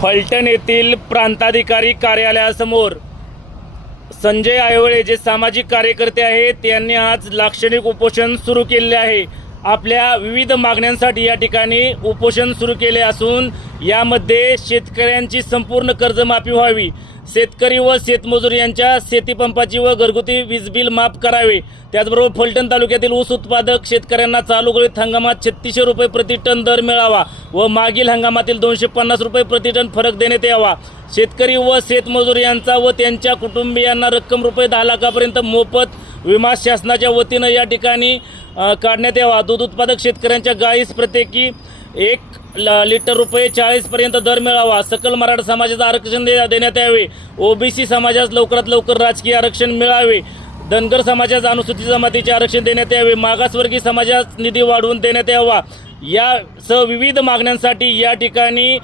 फलटण येथील प्रांताधिकारी कार्यालयासमोर संजय आयवळे जे सामाजिक कार्यकर्ते आहेत त्यांनी आज लाक्षणिक उपोषण सुरू केले आहे। आपल्या विविध मागण्यांसाठी या ठिकाणी उपोषण सुरू केले असून यामध्ये शेतकऱ्यांची संपूर्ण कर्जमाफी व्हावी, शेतकरी व शेतमजूर यांच्या शेतीपंपाची व घरगुती वीज बिल माफ करावे, त्याचबरोबर फलटण तालुक्यातील ऊस उत्पादक शेतकऱ्यांना चालू गळीत हंगामात 3600 रुपये प्रति टन दर मिळावा व मागील हंगामातील 250 रुपये प्रति टन फरक देण्यात यावा। शेतकरी व शेतमजूर यांचा व त्यांच्या कुटुंबियांना रक्कम रुपये 10 लाखापर्यंत मोफत विमा शासनाच्या वतीनं या ठिकाणी काढण्यात यावा। दूध उत्पादक शेतकऱ्यांच्या गाईस प्रत्येकी 1 लिटर रुपये 40 पर्यंत दर मिळावा। सकल मराठा समाजाचं आरक्षण देण्यात यावे। ओबीसी समाजास लवकरात लवकर राजकीय आरक्षण मिळावे। धनगर समाजास अनुसूचित जमातीचे आरक्षण देण्यात यावे। मागासवर्गीय समाजास निधी वाढवून देण्यात यावा। यासह विविध मागण्यांसाठी या ठिकाणी